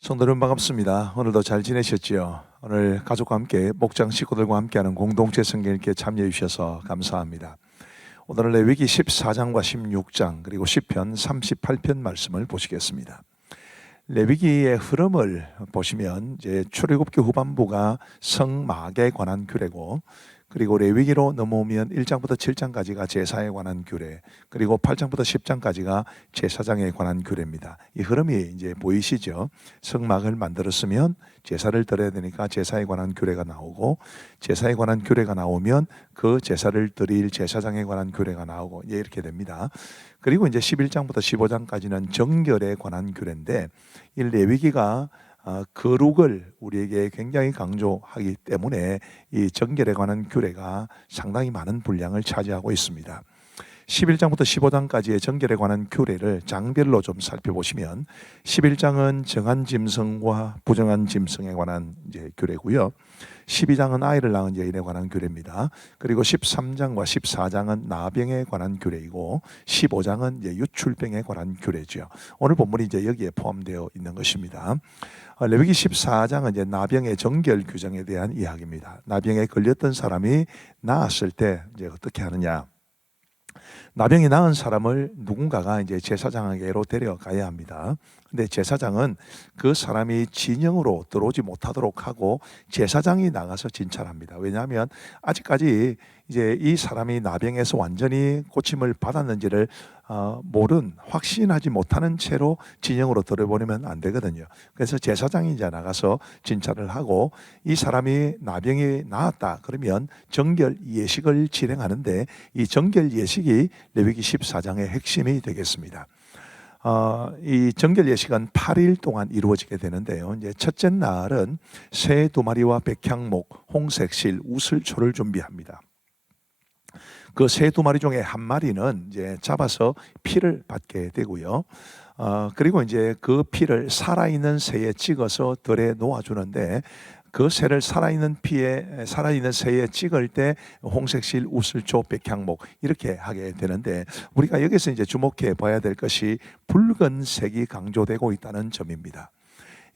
성도 여러분 반갑습니다. 오늘도 잘 지내셨지요? 오늘 가족과 함께 목장 식구들과 함께하는 공동체 성경 읽기에 참여해 주셔서 감사합니다. 오늘은 레위기 14장과 16장 그리고 시편 38편 말씀을 보시겠습니다. 레위기의 흐름을 보시면 이제 출애굽기 후반부가 성막에 관한 규례고, 그리고 레위기로 넘어오면 1장부터 7장까지가 제사에 관한 규례, 그리고 8장부터 10장까지가 제사장에 관한 규례입니다. 이 흐름이 이제 보이시죠? 성막을 만들었으면 제사를 드려야 되니까 제사에 관한 규례가 나오고, 제사에 관한 규례가 나오면 그 제사를 드릴 제사장에 관한 규례가 나오고, 이렇게 됩니다. 그리고 이제 11장부터 15장까지는 정결에 관한 규례인데, 이 레위기가 거룩을 우리에게 굉장히 강조하기 때문에 이 정결에 관한 규례가 상당히 많은 분량을 차지하고 있습니다. 11장부터 15장까지의 정결에 관한 규례를 장별로 좀 살펴보시면, 11장은 정한 짐승과 부정한 짐승에 관한 이제 규례고요. 12장은 아이를 낳은 여인에 관한 규례입니다. 그리고 13장과 14장은 나병에 관한 규례이고, 15장은 이제 유출병에 관한 규례죠. 오늘 본문이 이제 여기에 포함되어 있는 것입니다. 레위기 14장은 이제 나병의 정결 규정에 대한 이야기입니다. 나병에 걸렸던 사람이 나았을 때 이제 어떻게 하느냐? 나병이 나은 사람을 누군가가 이제 제사장에게로 데려가야 합니다. 근데 제사장은 그 사람이 진영으로 들어오지 못하도록 하고 제사장이 나가서 진찰합니다. 왜냐하면 아직까지 이제 이 사람이 나병에서 완전히 고침을 받았는지를 확신하지 못하는 채로 진영으로 들어보내면 안 되거든요. 그래서 제사장이 이제 나가서 진찰을 하고, 이 사람이 나병이 나았다 그러면 정결 예식을 진행하는데, 이 정결 예식이 레위기 14장의 핵심이 되겠습니다. 이 정결 예식은 8일 동안 이루어지게 되는데요. 이제 첫째 날은 새 2마리와 백향목, 홍색실, 우슬초를 준비합니다. 그 새 2마리 중에 한 마리는 이제 잡아서 피를 받게 되고요. 그리고 이제 그 피를 살아있는 새에 찍어서 들에 놓아주는데, 그 새를 살아있는 새에 찍을 때 홍색실, 우슬초, 백향목 이렇게 하게 되는데, 우리가 여기서 이제 주목해 봐야 될 것이 붉은색이 강조되고 있다는 점입니다.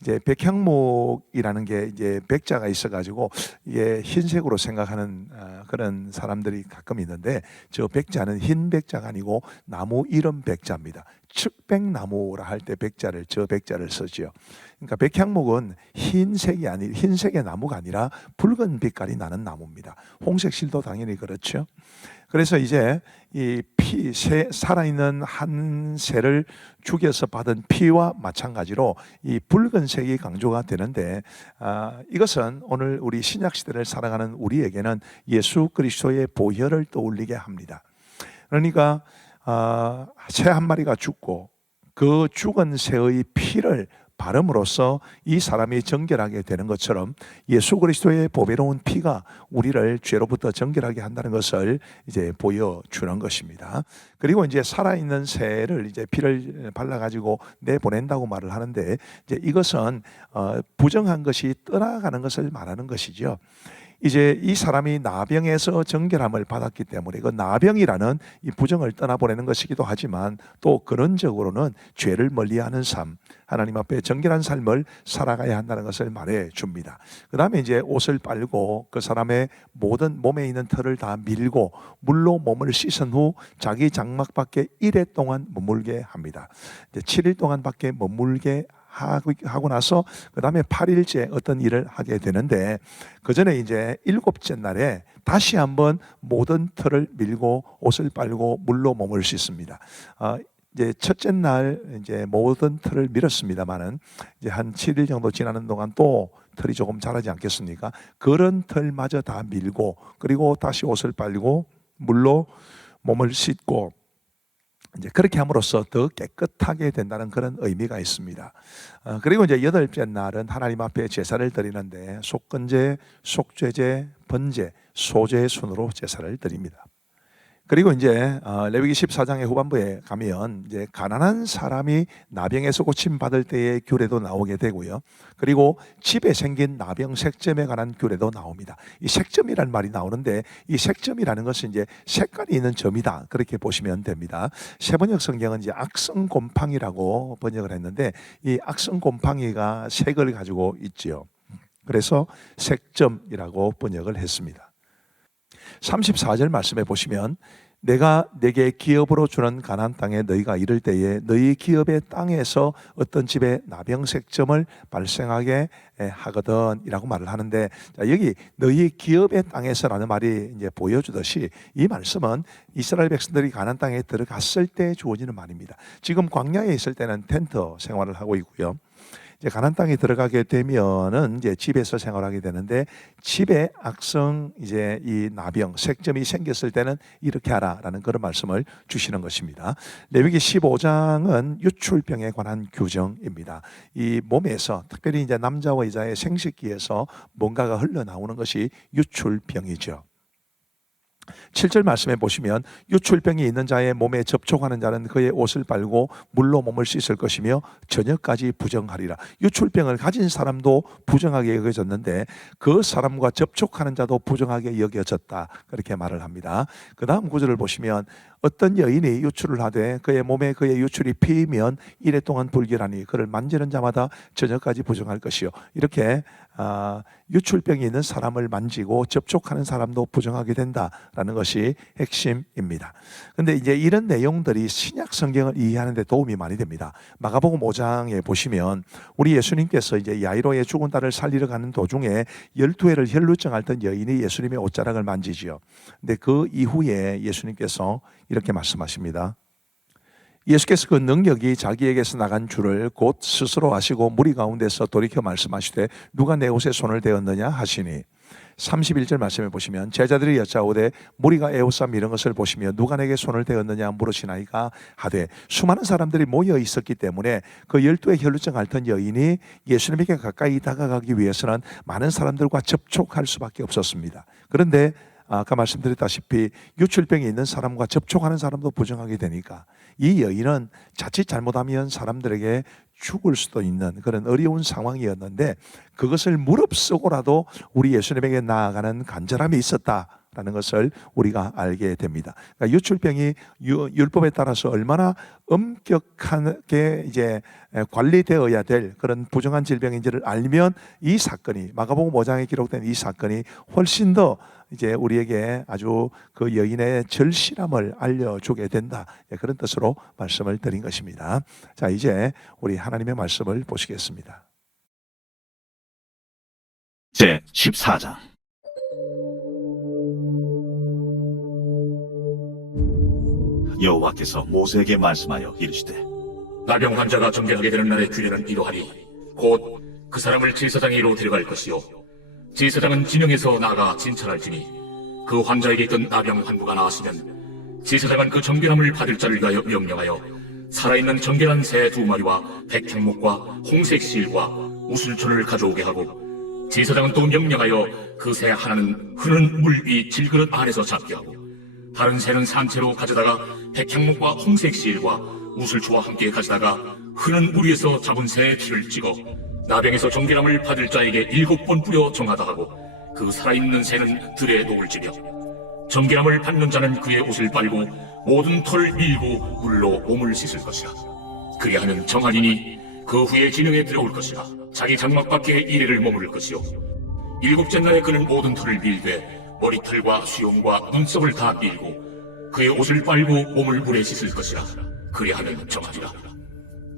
이제 백향목이라는 게 이제 백자가 있어가지고 이게 흰색으로 생각하는 그런 사람들이 가끔 있는데, 저 백자는 흰 백자가 아니고 나무 이름 백자입니다. 측백나무라 할 때 저 백자를 쓰죠. 그러니까 백향목은 흰색의 나무가 아니라 붉은 빛깔이 나는 나무입니다. 홍색실도 당연히 그렇죠. 그래서 이제 살아있는 한 새를 죽여서 받은 피와 마찬가지로 이 붉은색이 강조가 되는데, 이것은 오늘 우리 신약시대를 살아가는 우리에게는 예수 그리스도의 보혈을 떠올리게 합니다. 그러니까 새 한 마리가 죽고 그 죽은 새의 피를 바름으로써 이 사람이 정결하게 되는 것처럼, 예수 그리스도의 보배로운 피가 우리를 죄로부터 정결하게 한다는 것을 이제 보여주는 것입니다. 그리고 이제 살아있는 새를 이제 피를 발라가지고 내보낸다고 말을 하는데, 이제 이것은 부정한 것이 떠나가는 것을 말하는 것이죠. 이제 이 사람이 나병에서 정결함을 받았기 때문에 그 나병이라는 이 부정을 떠나보내는 것이기도 하지만, 또 근원적으로는 죄를 멀리하는 삶, 하나님 앞에 정결한 삶을 살아가야 한다는 것을 말해 줍니다. 그 다음에 이제 옷을 빨고 그 사람의 모든 몸에 있는 털을 다 밀고 물로 몸을 씻은 후 자기 장막 밖에 1회 동안 머물게 합니다. 이제 7일 동안 밖에 머물게 하고 나서 그 다음에 8일째 어떤 일을 하게 되는데, 그 전에 이제 7째 날에 다시 한번 모든 털을 밀고 옷을 빨고 물로 몸을 씻습니다. 이제 첫째 날 이제 모든 털을 밀었습니다만은, 이제 한 7일 정도 지나는 동안 또 털이 조금 자라지 않겠습니까? 그런 털마저 다 밀고, 그리고 다시 옷을 빨고 물로 몸을 씻고, 이제 그렇게 함으로써 더 깨끗하게 된다는 그런 의미가 있습니다. 그리고 이제 8째 날은 하나님 앞에 제사를 드리는데, 속건제, 속죄제, 번제, 소제의 순으로 제사를 드립니다. 그리고 이제 레위기 14장의 후반부에 가면 이제 가난한 사람이 나병에서 고침 받을 때의 규례도 나오게 되고요. 그리고 집에 생긴 나병 색점에 관한 규례도 나옵니다. 이 색점이라는 말이 나오는데 이 색점이라는 것은 이제 색깔이 있는 점이다, 그렇게 보시면 됩니다. 세번역 성경은 이제 악성곰팡이라고 번역을 했는데 이 악성곰팡이가 색을 가지고 있지요. 그래서 색점이라고 번역을 했습니다. 34절 말씀에 보시면 내가 내게 기업으로 주는 가나안 땅에 너희가 이를 때에 너희 기업의 땅에서 어떤 집에 나병색점을 발생하게 하거든 이라고 말을 하는데, 자, 여기 너희 기업의 땅에서라는 말이 이제 보여주듯이 이 말씀은 이스라엘 백성들이 가나안 땅에 들어갔을 때 주어지는 말입니다. 지금 광야에 있을 때는 텐트 생활을 하고 있고요. 이제 가나안 땅에 들어가게 되면은 이제 집에서 생활하게 되는데, 집에 악성 이제 이 나병 색점이 생겼을 때는 이렇게 하라라는 그런 말씀을 주시는 것입니다. 레위기 15장은 유출병에 관한 규정입니다. 이 몸에서 특별히 이제 남자와 여자의 생식기에서 뭔가가 흘러나오는 것이 유출병이죠. 7절 말씀에 보시면 유출병이 있는 자의 몸에 접촉하는 자는 그의 옷을 빨고 물로 몸을 씻을 것이며 저녁까지 부정하리라. 유출병을 가진 사람도 부정하게 여겨졌는데 그 사람과 접촉하는 자도 부정하게 여겨졌다, 그렇게 말을 합니다. 그 다음 구절을 보시면 어떤 여인이 유출을 하되 그의 몸에 그의 유출이 피면 이래 동안 불결하니 그를 만지는 자마다 저녁까지 부정할 것이요. 이렇게 유출병이 있는 사람을 만지고 접촉하는 사람도 부정하게 된다라는 것이 핵심입니다. 그런데 이제 이런 내용들이 신약 성경을 이해하는 데 도움이 많이 됩니다. 마가복음 5장에 보시면 우리 예수님께서 이제 야이로의 죽은 딸을 살리러 가는 도중에 12회를 혈루증 앓던 여인이 예수님의 옷자락을 만지지요. 근데 그 이후에 예수님께서 이렇게 말씀하십니다. 예수께서 그 능력이 자기에게서 나간 줄을 곧 스스로 아시고 무리 가운데서 돌이켜 말씀하시되 누가 내 옷에 손을 대었느냐 하시니, 31절 말씀해 보시면 제자들이 여짜오되 무리가 에워싸 이런 것을 보시며 누가 내게 손을 대었느냐 물으시나이까 하되, 수많은 사람들이 모여 있었기 때문에 그 12의 혈루증 앓던 여인이 예수님에게 가까이 다가가기 위해서는 많은 사람들과 접촉할 수밖에 없었습니다. 그런데 아까 말씀드렸다시피 유출병이 있는 사람과 접촉하는 사람도 부정하게 되니까 이 여인은 자칫 잘못하면 사람들에게 죽을 수도 있는 그런 어려운 상황이었는데, 그것을 무릅쓰고라도 우리 예수님에게 나아가는 간절함이 있었다라는 것을 우리가 알게 됩니다. 그러니까 유출병이 율법에 따라서 얼마나 엄격하게 이제 관리되어야 될 그런 부정한 질병인지를 알면 이 사건이, 마가복음 5장에 기록된 이 사건이 훨씬 더 이제 우리에게 아주 그 여인의 절실함을 알려주게 된다, 그런 뜻으로 말씀을 드린 것입니다. 자, 이제 우리 하나님의 말씀을 보시겠습니다. 제 14장. 여호와께서 모세에게 말씀하여 이르시되 나병 환자가 정결하게 되는 날의 규례는 이러하니 곧 그 사람을 제사장에로 데려갈 것이요 제사장은 진영에서 나아가 진찰할지니 그 환자에게 있던 나병 환부가 나았으면 제사장은 그 정결함을 받을 자를 위하여 명령하여 살아있는 정결한 새 2마리와 백향목과 홍색 실과 우슬초를 가져오게 하고, 제사장은 또 명령하여 그 새 하나는 흐르는 물 위 질그릇 안에서 잡게 하고 다른 새는 산채로 가져다가 백향목과 홍색 실과 우슬초와 함께 가져다가 흐르는 물 위에서 잡은 새의 피를 찍어 나병에서 정결함을 받을 자에게 7번 뿌려 정하다 하고, 그 살아있는 새는 들에 녹을 찌며 정결함을 받는 자는 그의 옷을 빨고 모든 털을 밀고 물로 몸을 씻을 것이라. 그리하면 정하리니 그 후에 진영에 들어올 것이라. 자기 장막 밖에 이래를 머무를 것이요 7째 날에 그는 모든 털을 밀되 머리털과 수염과 눈썹을 다 밀고 그의 옷을 빨고 몸을 물에 씻을 것이라. 그리하면 정하리라.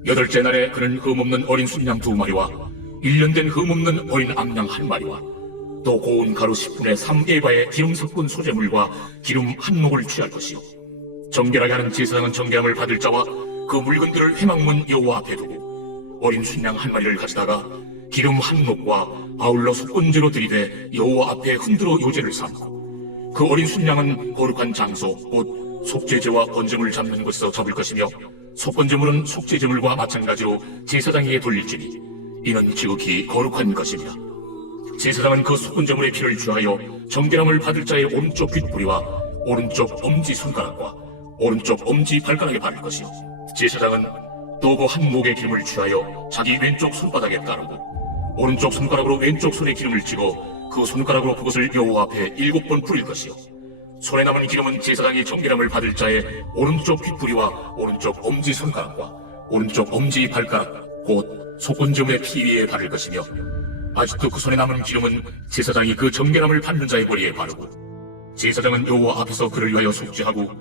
8째 날에 그는 흠없는 어린 순양 2마리와 1년 된 흠없는 어린 암양 1마리와 또 고운 가루 10분의 3에바의 기름 섞은 소재물과 기름 1녹을 취할 것이요 정결하게 하는 제사장은 정결함을 받을 자와 그 물건들을 회막문 여호와 앞에 두고 어린 순양 1마리를 가져다가 기름 1녹과 아울러 속건제로 들이되 여호와 앞에 흔들어 요제를 삼고, 그 어린 순양은 거룩한 장소 곧 속죄제와 번제물 잡는 곳에서 잡을 것이며 속번제물은 속죄제물과 마찬가지로 제사장에게 돌릴지니 이는 지극히 거룩한 것입니다. 제사장은 그 속건제물의 피를 취하여 정결함을 받을 자의 오른쪽 귓뿌리와 오른쪽 엄지 손가락과 오른쪽 엄지 발가락에 바를 것이요. 제사장은 또 그 한 목의 기름을 취하여 자기 왼쪽 손바닥에 따르고 오른쪽 손가락으로 왼쪽 손에 기름을 찍어 그 손가락으로 그것을 여호와 앞에 7번 뿌릴 것이요. 손에 남은 기름은 제사장이 정결함을 받을 자의 오른쪽 귓뿌리와 오른쪽 엄지 손가락과 오른쪽 엄지 발가락 곧 속건제물의 피 위에 바를 것이며 아직도 그 손에 남은 기름은 제사장이 그 정결함을 받는 자의 머리에 바르고 제사장은 여호와 앞에서 그를 위하여 속죄하고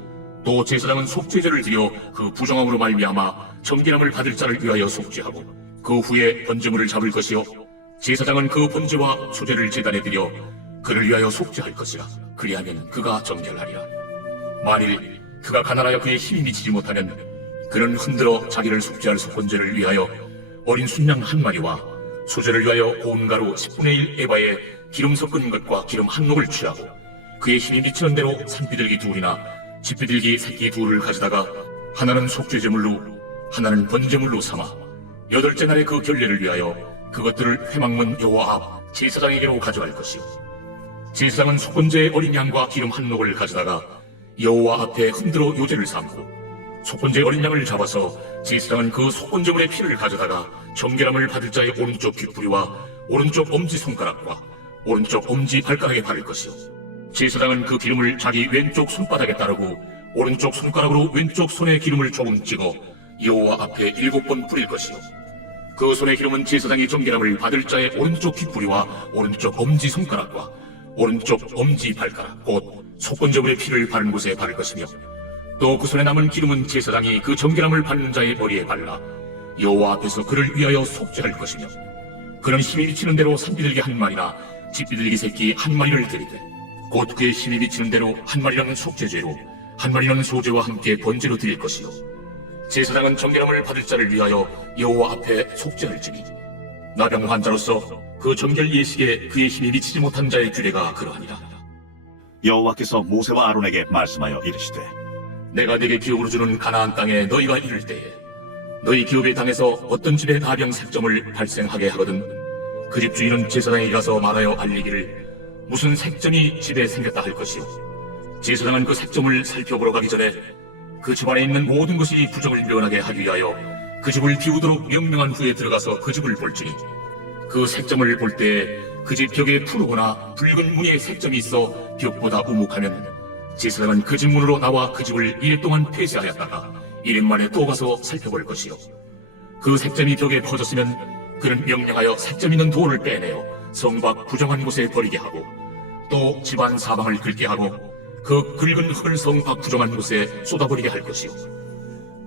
또 제사장은 속죄제를 드려 그 부정함으로 말미암아 정결함을 받을 자를 위하여 속죄하고 그 후에 번제물을 잡을 것이요 제사장은 그 번제와 소제를 제단에 드려 그를 위하여 속죄할 것이라. 그리하면 그가 정결하리라. 만일 그가 가난하여 그의 힘이 미치지 못하면 그는 흔들어 자기를 속죄할 속번제를 위하여 어린 순양 한 마리와 소제를 위하여 고운 가루 10분의 1 에바에 기름 섞은 것과 기름 한 녹을 취하고 그의 힘이 미치는 대로 산비둘기 둘이나 집비둘기 새끼 둘을 가져다가 하나는 속죄제물로 하나는 번제물로 삼아 8째 날에 그 결례를 위하여 그것들을 회막문 여호와 앞 제사장에게로 가져갈 것이요 제사장은 속건제의 어린 양과 기름 한 녹을 가져다가 여호와 앞에 흔들어 요제를 삼고 속건제 어린 양을 잡아서 제사장은 그 속건제물의 피를 가져다가 정결함을 받을 자의 오른쪽 귓뿌리와 오른쪽 엄지손가락과 오른쪽 엄지 발가락에 바를 것이요 제사장은 그 기름을 자기 왼쪽 손바닥에 따르고 오른쪽 손가락으로 왼쪽 손에 기름을 조금 찍어 여호와 앞에 7번 뿌릴 것이요 그 손의 기름은 제사장이 정결함을 받을 자의 오른쪽 귓뿌리와 오른쪽 엄지손가락과 오른쪽 엄지 발가락 곧 속건제물의 피를 바른 곳에 바를 것이며 또 그 손에 남은 기름은 제사장이 그 정결함을 받는 자의 머리에 발라 여호와 앞에서 그를 위하여 속죄할 것이며 그는 힘이 미치는 대로 산비둘기 한 마리나 집비둘기 새끼 한 마리를 드리되 곧 그의 힘이 미치는 대로 한 마리는 속죄죄로 한 마리는 소제와 함께 번제로 드릴 것이요 제사장은 정결함을 받을 자를 위하여 여호와 앞에 속죄할지니 나병 환자로서 그 정결 예식에 그의 힘이 미치지 못한 자의 규례가 그러하니라. 여호와께서 모세와 아론에게 말씀하여 이르시되 내가 네게 기업으로 주는 가나안 땅에 너희가 이를 때에 너희 기업의 땅에서 어떤 집에 나병 색점을 발생하게 하거든 그 집 주인은 제사장에게 가서 말하여 알리기를 무슨 색점이 집에 생겼다 할 것이요 제사장은 그 색점을 살펴보러 가기 전에 그 집안에 있는 모든 것이 부정을 면하게 하기 위하여 그 집을 비우도록 명령한 후에 들어가서 그 집을 볼지니 그 색점을 볼 때에 그 집 벽에 푸르거나 붉은 무늬의 색점이 있어 벽보다 우묵하면 제사장은 그 집 문으로 나와 그 집을 1일 동안 폐쇄하였다가 1일 만에 또 가서 살펴볼 것이요 그 색점이 벽에 퍼졌으면 그는 명령하여 색점 있는 돌을 빼내어 성 밖 부정한 곳에 버리게 하고 또 집안 사방을 긁게 하고 그 긁은 흙을 성 밖 부정한 곳에 쏟아버리게 할 것이요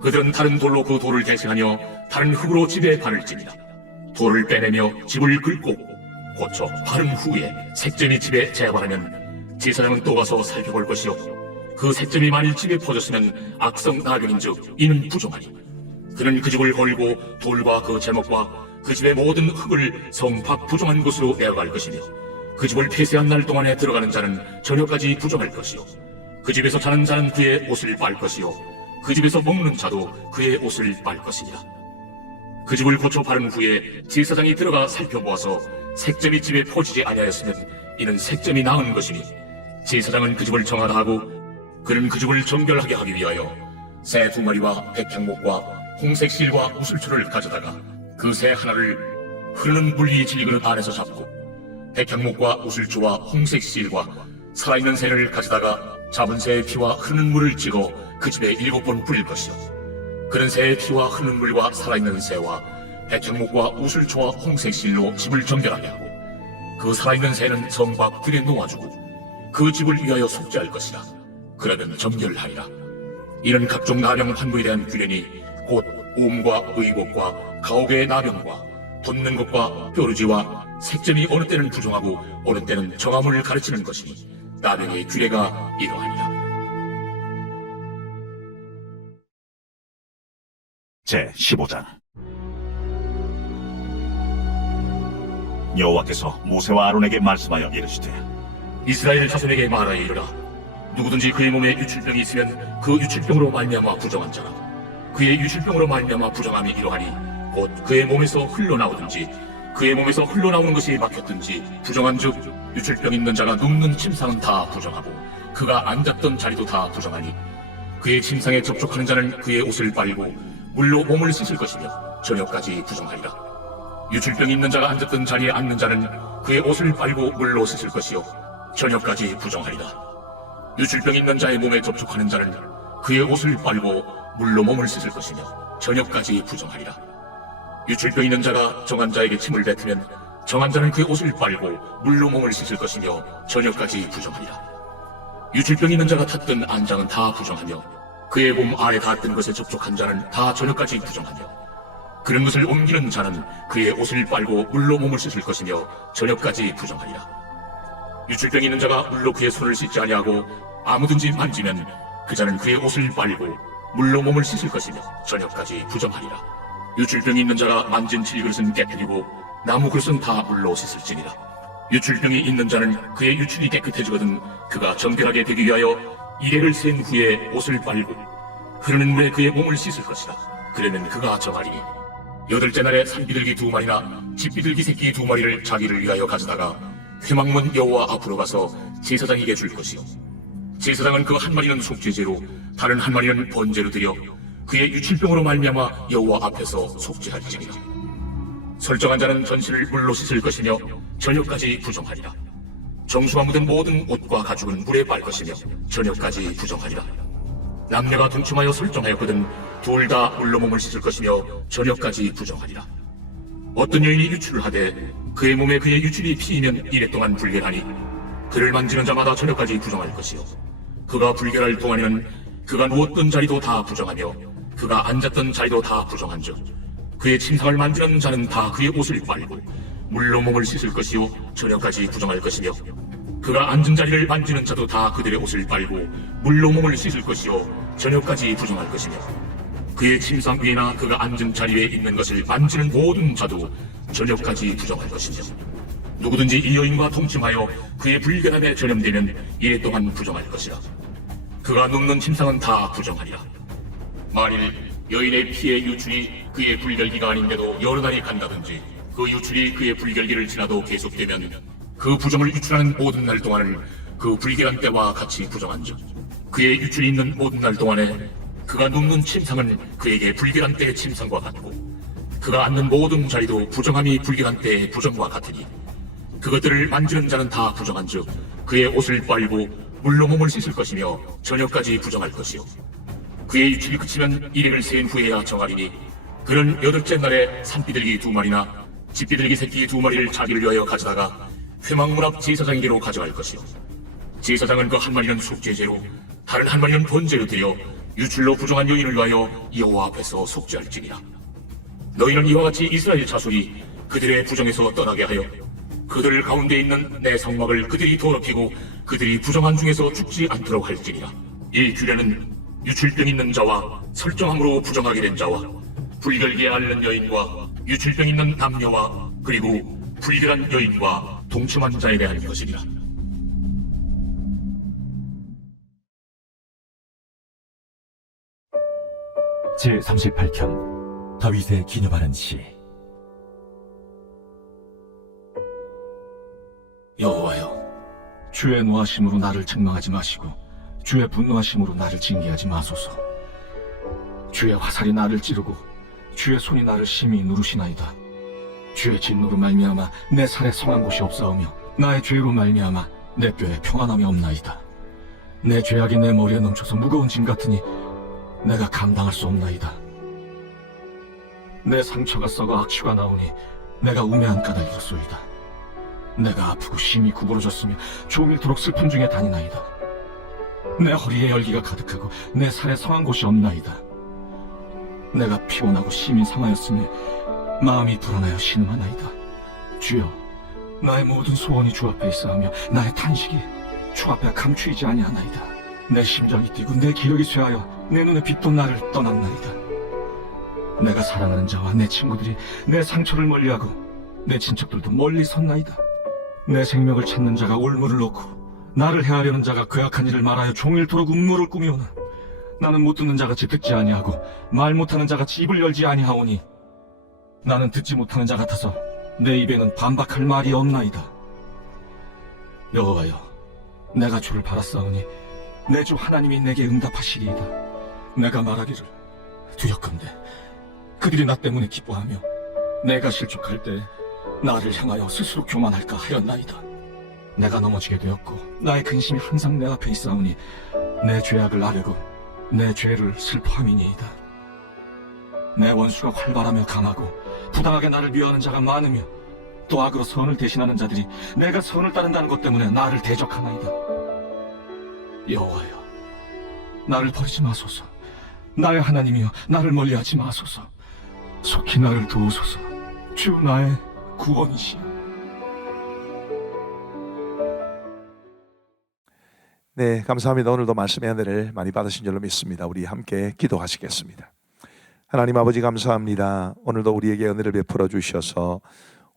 그들은 다른 돌로 그 돌을 대신하며 다른 흙으로 집에 바를지니라. 돌을 빼내며 집을 긁고 고쳐 바른 후에 색점이 집에 재발하면 제사장은 또 가서 살펴볼 것이요 그 색점이 만일 집에 퍼졌으면 악성 나병인즉 이는 부정하니 그는 그 집을 헐고 돌과 그 제목과 그 집의 모든 흙을 성 밖 부정한 곳으로 내어갈 것이며 그 집을 폐쇄한 날 동안에 들어가는 자는 저녁까지 부정할 것이요 그 집에서 자는 자는 그의 옷을 빨 것이요 그 집에서 먹는 자도 그의 옷을 빨 것이니라. 그 집을 고쳐 바른 후에 제사장이 들어가 살펴보아서 색점이 집에 퍼지지 아니하였으면 이는 색점이 나은 것이니 제사장은 그 집을 정하라 하고 그는 그 집을 정결하게 하기 위하여 새 2마리와 백향목과 홍색 실과 우슬초를 가져다가 그 새 하나를 흐르는 물 위 질그릇 안에서 잡고 백향목과 우슬초와 홍색 실과 살아있는 새를 가져다가 잡은 새의 피와 흐르는 물을 찍어 그 집에 7번 뿌릴 것이요 그는 새의 피와 흐르는 물과 살아있는 새와 백향목과 우슬초와 홍색 실로 집을 정결하게 하고 그 살아있는 새는 성 밖 들에 놓아주고 그 집을 위하여 속죄할 것이라. 그러면 정결하리라. 이는 각종 나병 환부에 대한 규례니 곧 오음과 의곡과 가옥의 나병과 돋는 것과 뾰루지와 색점이 어느 때는 부정하고 어느 때는 정함을 가르치는 것이니 나병의 규례가 이러하니라. 제 15장 여호와께서 모세와 아론에게 말씀하여 이르시되 이스라엘 자손에게 말하여 이르라. 누구든지 그의 몸에 유출병이 있으면 그 유출병으로 말미암아 부정한 자라. 그의 유출병으로 말미암아 부정함이 이러하니 곧 그의 몸에서 흘러나오든지 그의 몸에서 흘러나오는 것이 막혔든지 부정한즉 유출병 있는 자가 눕는 침상은 다 부정하고 그가 앉았던 자리도 다 부정하니 그의 침상에 접촉하는 자는 그의 옷을 빨고 물로 몸을 씻을 것이며 저녁까지 부정하리라. 유출병이 있는 자가 앉았던 자리에 앉는 자는 그의 옷을 빨고 물로 씻을 것이요 저녁까지 부정하리라. 유출병이 있는 자의 몸에 접촉하는 자는 그의 옷을 빨고 물로 몸을 씻을 것이며 저녁까지 부정하리라. 유출병 있는 자가 정한 자에게 침을 뱉으면 정한 자는 그의 옷을 빨고 물로 몸을 씻을 것이며 저녁까지 부정하리라. 유출병 있는 자가 탔던 안장은 다 부정하며 그의 몸 아래 닿았던 것에 접촉한 자는 다 저녁까지 부정하며 그런 것을 옮기는 자는 그의 옷을 빨고 물로 몸을 씻을 것이며 저녁까지 부정하리라. 유출병 있는 자가 물로 그의 손을 씻지 아니하고 아무든지 만지면 그 자는 그의 옷을 빨고 물로 몸을 씻을 것이며 저녁까지 부정하리라. 유출병이 있는 자가 만진 질그릇은 깨뜨리고 나무 그릇은 다 물로 씻을지니라. 유출병이 있는 자는 그의 유출이 깨끗해지거든 그가 정결하게 되기 위하여 이레를 센 후에 옷을 빨고 흐르는 물에 그의 몸을 씻을 것이라. 그러면 그가 정하리니 여덟째 날에 산비둘기 2마리나 집비둘기 새끼 2마리를 자기를 위하여 가져다가 회막문 여호와 앞으로 가서 제사장에게 줄 것이요 제사장은 그 한 마리는 속죄제로 다른 한 마리는 번제로 드려 그의 유출병으로 말미암아 여호와 앞에서 속죄할지니라. 설정한 자는 전신을 물로 씻을 것이며 저녁까지 부정하리라. 정수가 묻은 모든 옷과 가죽은 물에 빨 것이며 저녁까지 부정하리라. 남녀가 동침하여 설정하였거든 둘 다 물로 몸을 씻을 것이며 저녁까지 부정하리라. 어떤 여인이 유출을 하되 그의 몸에 그의 유출이 피이면 이래 동안 불결하니 그를 만지는 자마다 저녁까지 부정할 것이요 그가 불결할 동안에는 그가 누웠던 자리도 다 부정하며 그가 앉았던 자리도 다 부정한즉 그의 침상을 만지는 자는 다 그의 옷을 빨고 물로 몸을 씻을 것이요 저녁까지 부정할 것이며 그가 앉은 자리를 만지는 자도 다 그들의 옷을 빨고 물로 몸을 씻을 것이요 저녁까지 부정할 것이며 그의 침상 위에나 그가 앉은 자리 위에 있는 것을 만지는 모든 자도 저녁까지 부정할 것이며 누구든지 이 여인과 동침하여 그의 불결함에 전염되면 이래 동안 부정할 것이라. 그가 눕는 침상은 다 부정하리라. 만일 여인의 피의 유출이 그의 불결기가 아닌데도 여러 날이 간다든지 그 유출이 그의 불결기를 지나도 계속되면 그 부정을 유출하는 모든 날 동안을 그 불결한 때와 같이 부정한즉 그의 유출이 있는 모든 날 동안에 그가 눕는 침상은 그에게 불결한 때의 침상과 같고 그가 앉는 모든 자리도 부정함이 불결한 때의 부정과 같으니 그것들을 만지는 자는 다 부정한즉 그의 옷을 빨고 물로 몸을 씻을 것이며 저녁까지 부정할 것이요 그의 유출이 그치면 일행을 센 후에야 정하리니 그는 여덟째 날에 산비둘기 2마리나 집비둘기 새끼 2마리를 자기를 위하여 가져다가 회막문 앞 제사장에게로 가져갈 것이요 제사장은 그 한 마리는 속죄제로 다른 한 마리는 번제로 드려 유출로 부정한 여인을 위하여 여호와 앞에서 속죄할지니라. 너희는 이와 같이 이스라엘 자손이 그들의 부정에서 떠나게 하여 그들 가운데 있는 내 성막을 그들이 더럽히고 그들이 부정한 중에서 죽지 않도록 할지니라. 이 규례는 유출병 있는 자와 설정함으로 부정하게 된 자와 불결기에 앓는 여인과 유출병 있는 남녀와 그리고 불결한 여인과 동침한 자에 대한 것이니라. 제38편 다윗의 기념하는 시. 여호와여, 주의 노하심으로 나를 책망하지 마시고 주의 분노하심으로 나를 징계하지 마소서. 주의 화살이 나를 찌르고 주의 손이 나를 심히 누르시나이다. 주의 진노로 말미암아 내 살에 성한 곳이 없사오며 나의 죄로 말미암아 내 뼈에 평안함이 없나이다. 내 죄악이 내 머리에 넘쳐서 무거운 짐 같으니 내가 감당할 수 없나이다. 내 상처가 썩어 악취가 나오니 내가 우매한 까닭이로소이다. 내가 아프고 심히 구부러졌으며 종일토록 슬픔 중에 다니나이다. 내 허리에 열기가 가득하고 내 살에 성한 곳이 없나이다. 내가 피곤하고 심히 상하였으니 마음이 불안하여 신음하나이다. 주여, 나의 모든 소원이 주 앞에 있사오며 나의 탄식이 주 앞에 감추이지 아니하나이다. 내 심장이 뛰고 내 기력이 쇠하여 내 눈에 빛도 나를 떠났나이다. 내가 사랑하는 자와 내 친구들이 내 상처를 멀리하고 내 친척들도 멀리 섰나이다. 내 생명을 찾는 자가 올무를 놓고 나를 해하려는 자가 괴악한 일을 말하여 종일토록 음모를 꾸미오나 나는 못 듣는 자같이 듣지 아니하고 말 못하는 자같이 입을 열지 아니하오니 나는 듣지 못하는 자 같아서 내 입에는 반박할 말이 없나이다. 여호와여, 내가 주를 바랐사오니 내 주 하나님이 내게 응답하시리이다. 내가 말하기를 두렵건대 그들이 나 때문에 기뻐하며 내가 실족할 때 나를 향하여 스스로 교만할까 하였나이다. 내가 넘어지게 되었고 나의 근심이 항상 내 앞에 있사오니 내 죄악을 아뢰고 내 죄를 슬퍼함이니이다. 내 원수가 활발하며 강하고 부당하게 나를 미워하는 자가 많으며 또 악으로 선을 대신하는 자들이 내가 선을 따른다는 것 때문에 나를 대적하나이다. 여호와여, 나를 버리지 마소서. 나의 하나님이여, 나를 멀리하지 마소서. 속히 나를 도우소서. 주 나의 구원이시여. 네, 감사합니다. 오늘도 말씀의 은혜를 많이 받으신 줄로 믿습니다. 우리 함께 기도하시겠습니다. 하나님 아버지 감사합니다. 오늘도 우리에게 은혜를 베풀어 주셔서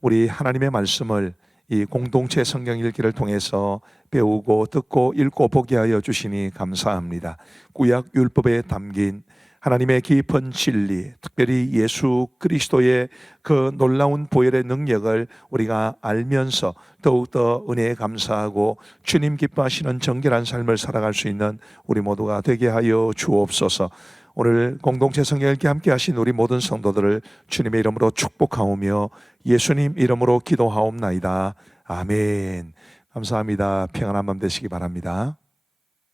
우리 하나님의 말씀을 이 공동체 성경 읽기를 통해서 배우고 듣고 읽고 보게 하여 주시니 감사합니다. 구약 율법에 담긴 하나님의 깊은 진리, 특별히 예수 그리스도의 그 놀라운 보혈의 능력을 우리가 알면서 더욱더 은혜에 감사하고 주님 기뻐하시는 정결한 삶을 살아갈 수 있는 우리 모두가 되게 하여 주옵소서. 오늘 공동체 성경 읽기 함께 하신 우리 모든 성도들을 주님의 이름으로 축복하오며 예수님 이름으로 기도하옵나이다. 아멘. 감사합니다. 평안한 밤 되시기 바랍니다.